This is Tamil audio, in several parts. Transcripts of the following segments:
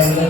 Amén.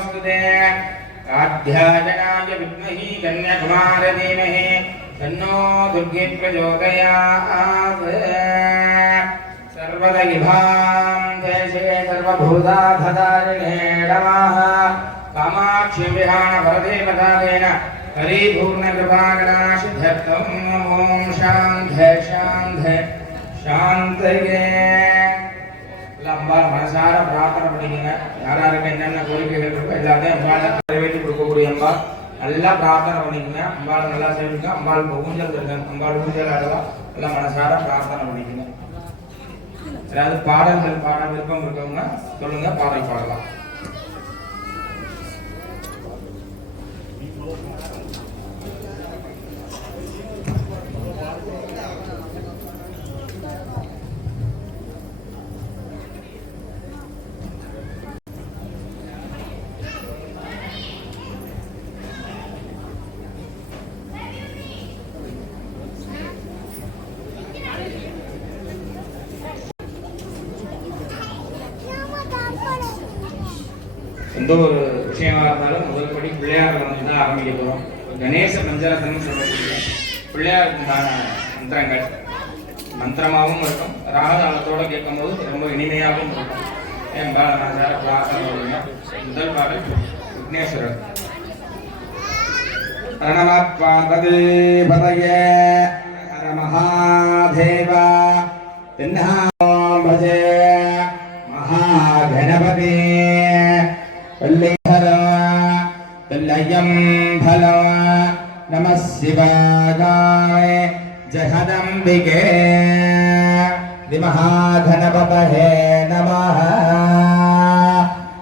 नमोऽस्तुते आध्याजनाय विद्महि कन्याकुमार धीमहि तन्नो दुर्गे प्रचोदयात्। सर्वदयिभां देशे सर्वभूताधतारिणे नमः। कामाक्षि विहाणवरदे पदादेन हरिपूर्णकृपागणाशिधर्तम् ॐ शान्धे शान्धे शान्तये அம்பாள் மனசார பிரார்த்தனை பண்ணிக்கங்க. யாராருக்கு என்னென்ன கோரிக்கைகள் இருக்கோ எல்லாத்தையும் அம்பாள் நிறைவேற்றி கொடுக்கக்கூடிய அம்பாள். நல்லா பிரார்த்தனை பண்ணிக்கங்க. அம்பாள் நல்லா செய்வீங்க அம்பாள் ஊஞ்சல் இருக்காங்க அம்பாள் ஊஞ்சல் ஆடலாம் எல்லாம் மனசார பிரார்த்தனை பண்ணிக்கங்க. ஏதாவது பாடல்கள் பாட விருப்பம் இருக்கவங்க சொல்லுங்க பாடல் பாடலாம். எந்த ஒரு விஷயமா இருந்தாலும் முதல் படி பிள்ளையார் வந்து தான் ஆரம்பிக்க போகிறோம் கணேச பஞ்சரத்னம் சொல்லக்கூடிய பிள்ளையாருக்குண்டான மந்திரங்கள் மந்திரமாகவும் இருக்கும். ராகதாளத்தோட கேட்கும்போது ரொம்ப இனிமையாகவும் இருக்கும். என் பாலநாசார பிரார்த்தனை முதல் பாடல் விக்னேஸ்வரர். பிரணவத் பார்வதி பதயே ஹர மகாதேவா. தென்னா तुल्यं फलो नमः शिवाय जहदम्बिके विमहाघनपतहे नमः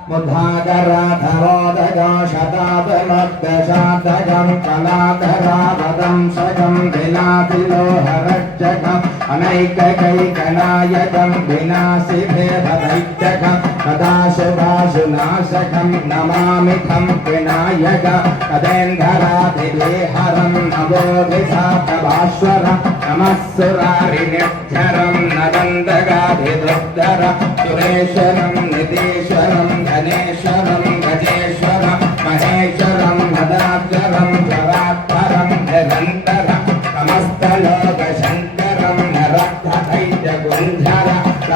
मुधाकराधरोदगोशतादमग्दशादगं कलाधरावदं सगं विलातिलोहरज्जगम् अनैककैकनायकं विनाशिभेदवैद्यकं सदाशुभाशुनाशकं नमामि तं विनायक तदेन्धरादिदेहरं नवोदिताप्रभास्वरं नमः सुरारिनिर्झरं नदन्दगाधिदुद्धर सुरेश्वरं निधीश्वरं धनेश्वरं गजेश्वरं महेश्वरं मदाक्षरं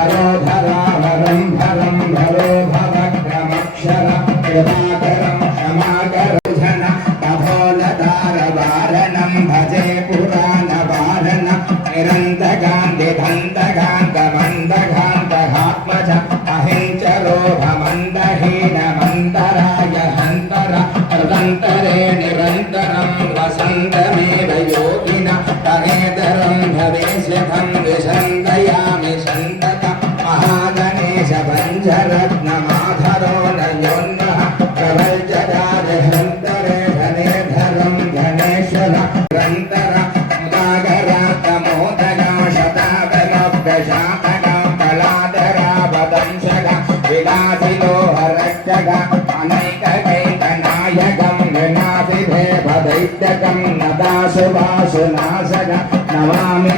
करो विनायकं विनाशिभेददैत्यकं नदाशुभाशुनाशकं नमामि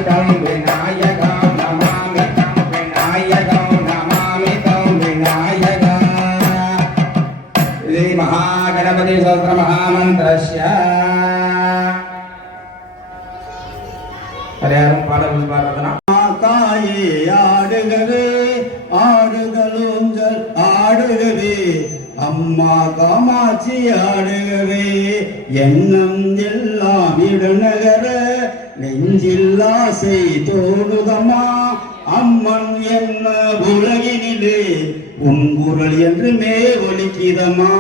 ஆசை தோடுதம்மா அம்மன் என்ன உலகினிலே உங்குரல் என்று மே ஒலிக்கிதம்மா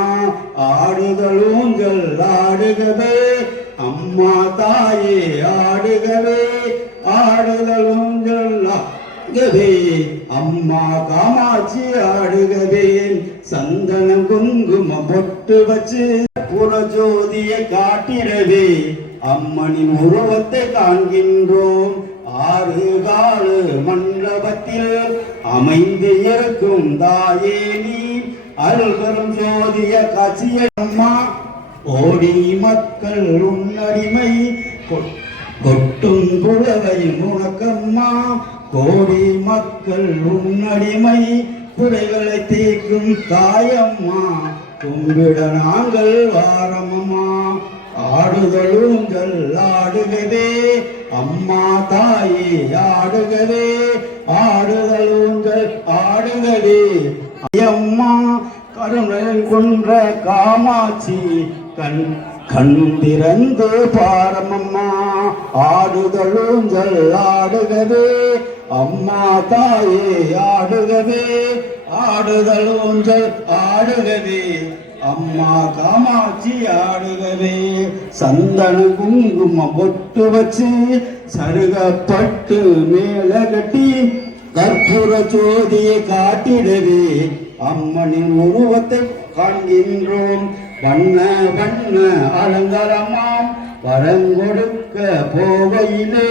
ஆடுதலூஞ்சல் ஆடுகவே அம்மா தாயே ஆடுகவே ஆடுதலும் ஆடுகவே அம்மா காமாட்சி ஆடுகவே. சந்தன குங்குமம் பொட்டு வச்சு புறஜோதிய காட்டிடவே. அம்மனின் உருவத்தை காண்கின்றோம். ஆறு காலு மண்டபத்தில் அமைந்து இருக்கும் தாயே நீ. அருள்கரும் ஜோதிய காட்சிய அம்மா. ஓடி மக்கள் உன்னடிமை. கொட்டும் குழவை உனக்கம்மா கோடி மக்கள் உன்னடிமை. குறைகளை தீர்க்கும் தாயம்மா. கும்பிட நாங்கள் வாரமம்மா. ஆடுதலுங்கள் ஆடுகவே அம்மா தாயே ஆடுகவே ஆடுதலுங்கள் ஆடுகவே. அம்மா கருணை கொன்ற காமாட்சி கண் கண் திறந்து பாரமம்மா ஆடுதலுங்கள் ஆடுகவே அம்மா தாயே ஆடுகவே ஆடுதலுங்கள் ஆடுகவே. அம்மா காமாட்சி ஆடுகவே சந்தன குங்கும பொட்டு வச்சு சருகப்பட்டு மேல கட்டி கற்பூர ஜோதியை காட்டிடவே அம்மனின் உருவத்தை காண்கின்றோம். வண்ண வண்ண அலங்காரமாம் வரங்கொடுக்க போகையிலே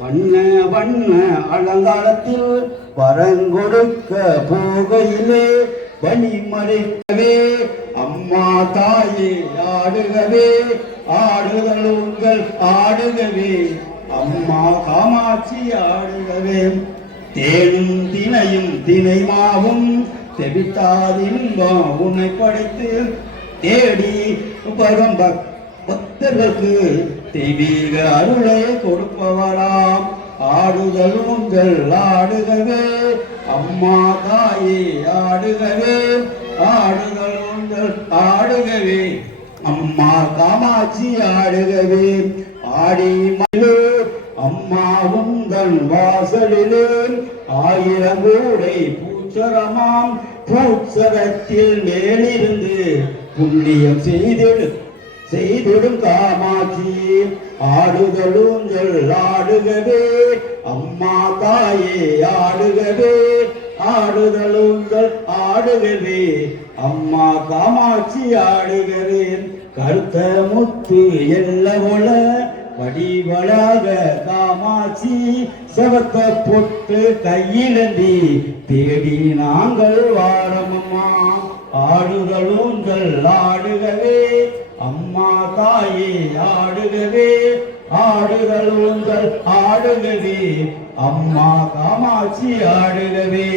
வண்ண வண்ண அலங்காரத்தில் வரங்கொடுக்க போகையிலே வழிமறைக்கவே அம்மா தாயே ஆடுகவே ஆடுதலுங்கள் ஆடுகவே. அம்மா காமாட்சி ஆடுகவே. தேனும் தினையும் தினை மாவும் தெவித்தாதின்பம் உன்னை படைத்து. தேடி வரும் பக்தர்களுக்கு தெய்வீக அருளை கொடுப்பவராம் ஆடுதல் உங்கள் ஆடுகவே. அம்மா தாயே ஆடுகவே. ஆடுதல் நாங்கள் ஆடுகவே அம்மா காமாட்சி ஆடுகவே ஆடி அம்மா உந்தன் வாசலிலே ஆயிரம் கூடை பூச்சரமாம் பூச்சரத்தில் மேலிருந்து புண்ணியம் செய்திடு செய்திடும் காமாட்சி. ஆடுதலுங்கள் ஆடுகவே அம்மா தாயே ஆடுகவே ஆடுதலுங்கள் ஆடுகவே அம்மா காமாட்சி ஆடுகிறேன். கருத்த முத்து எல்லவொல வடிவளாக காமாட்சி செவத்த பொட்டு கையிலந்தி தேடி நாங்கள் வாரமம்மா ஆடுதலுங்கள் ஆடுகவே அம்மா தாயே ஆடுகவே ஆடுதலுங்கள் ஆடுகவே அம்மா காமாட்சி ஆடுகவே.